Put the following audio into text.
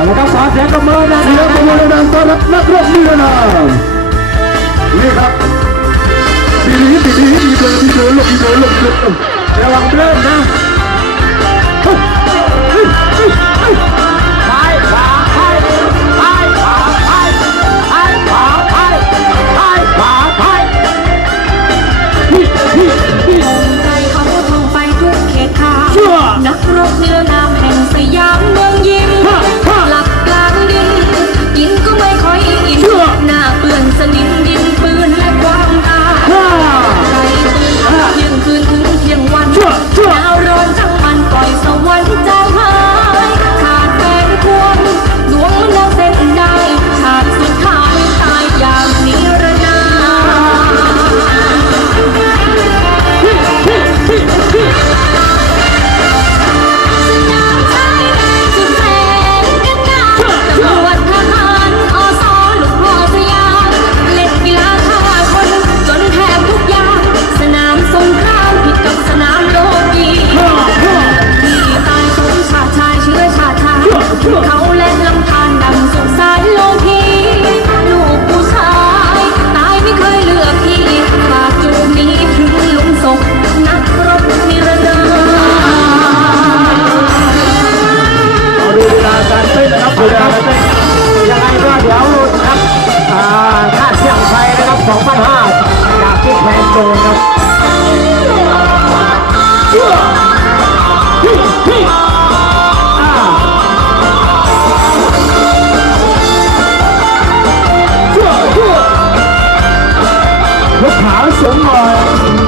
Apakah saatnya kembali dan Dia kembali dan sangat nakrok di dalam Lihat Dilihat, dilihat, dilihat, dilihat, dilihat, dilihat Elang benar 我怕什么？